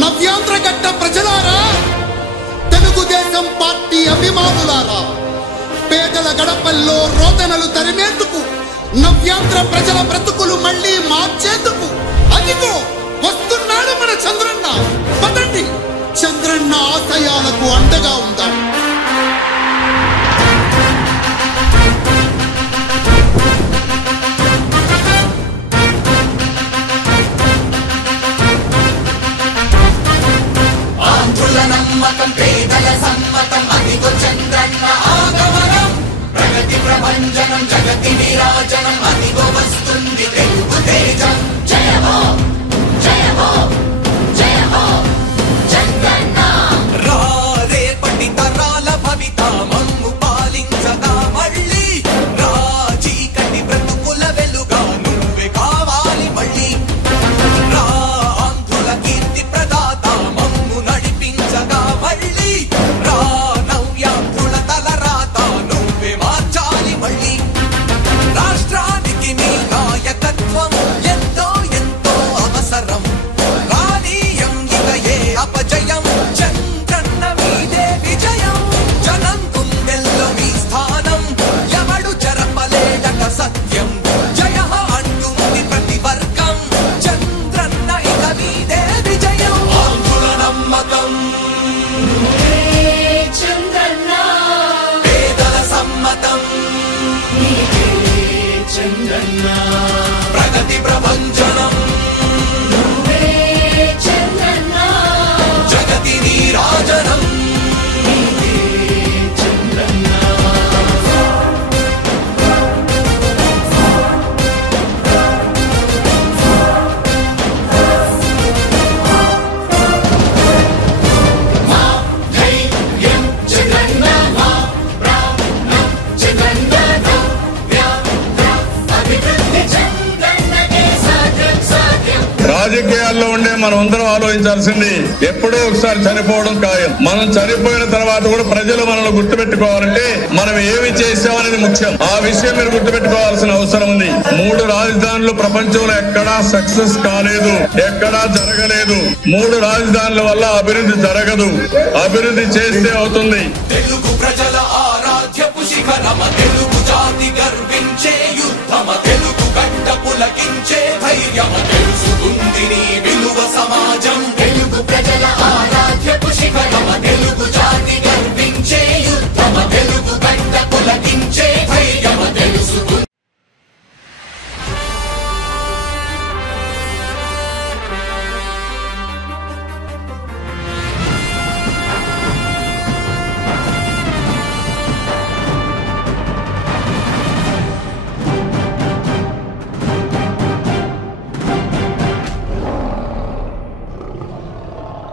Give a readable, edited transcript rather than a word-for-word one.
నవ్యాంధ్రగడ్డ ప్రజలారా, తెలుగుదేశం పార్టీ అభిమానులారా, పేదల గడపల్లో రోదనలు తరిమేందుకు, నవ్యాంధ్ర ప్రజల బ్రతుకులు మళ్లీ మార్చేందుకు అదిగో వస్తున్నాడు మన చంద్రన్న. పదండి, చంద్రన్న ఆశయాలకు అండగా ఉందాం. నమ్మకం పేదల సమ్మతం అదిగో చంద్రన్న ఆగమనం. ప్రగతి ప్రభంజనం జగతి విరాజనం అదిగో వస్తుంది తెలుగు తేజం. జయ హో జయ హో జయ హో చంద్రన్న. రేపటి తరాల భవిత మమ్ము పాలించగా మళ్ళీ, చీకటి బ్రతుకుల వెలుగా నువ్వే కావాలి మళ్ళీ. ఆంధ్రుల కీర్తి ప్రదాత మమ్ము నడిపించగా మళ్ళీ, నవ్యాంధ్రుల తలరాత నువ్వే మార్చాలి మళ్ళీ. రాష్ట్రానికి నీ నాయకత్వం ఎంతో ఎంతో అవసరం. రానీయం ఇక ఏ అపజయం, చంద్రన్న మీదే విజయం. జనం గుండెల్లో మీ స్థానం, ఎవడు చెరపలేడట సత్యం. జయ అంటుంది ప్రతి వర్గం, చంద్రన్న ఇక మీదే విజయం. ఆంధ్రుల నమ్మకం చంద్రన్న, పేదల సమ్మతం చంద్రన్న, ప్రగతి ప్రభంజనం చంద్రన్న, జగతి నీరాజనం చంద్రన్న. మా ధైర్యం చంద్రన్న, మా ప్రాణం చంద్రన్న, అభివృద్ధి చంద్రన్నకే సాధ్యం సాధ్యం. రాజకీయాల్లో ఉండే మనం అందరం ఆలోచించాల్సింది, ఎప్పుడో ఒకసారి చనిపోవడం ఖాయం. మనం చనిపోయిన తర్వాత కూడా ప్రజలు మనల్ని గుర్తుపెట్టుకోవాలంటే మనం ఏమి చేసామనేది ముఖ్యం. ఆ విషయం మీరు గుర్తుపెట్టుకోవాల్సిన అవసరం ఉంది. 3 రాజధానులు ప్రపంచంలో ఎక్కడా సక్సెస్ కాలేదు, ఎక్కడా జరగలేదు. 3 రాజధానుల వల్ల అభివృద్ధి జరగదు, అభివృద్ధి చేస్తే అవుతుంది. తెలుగు ప్రజల ఆరాధ్యపు శిఖరమ, తెలుగు జాతి గర్వించే యుద్ధమ.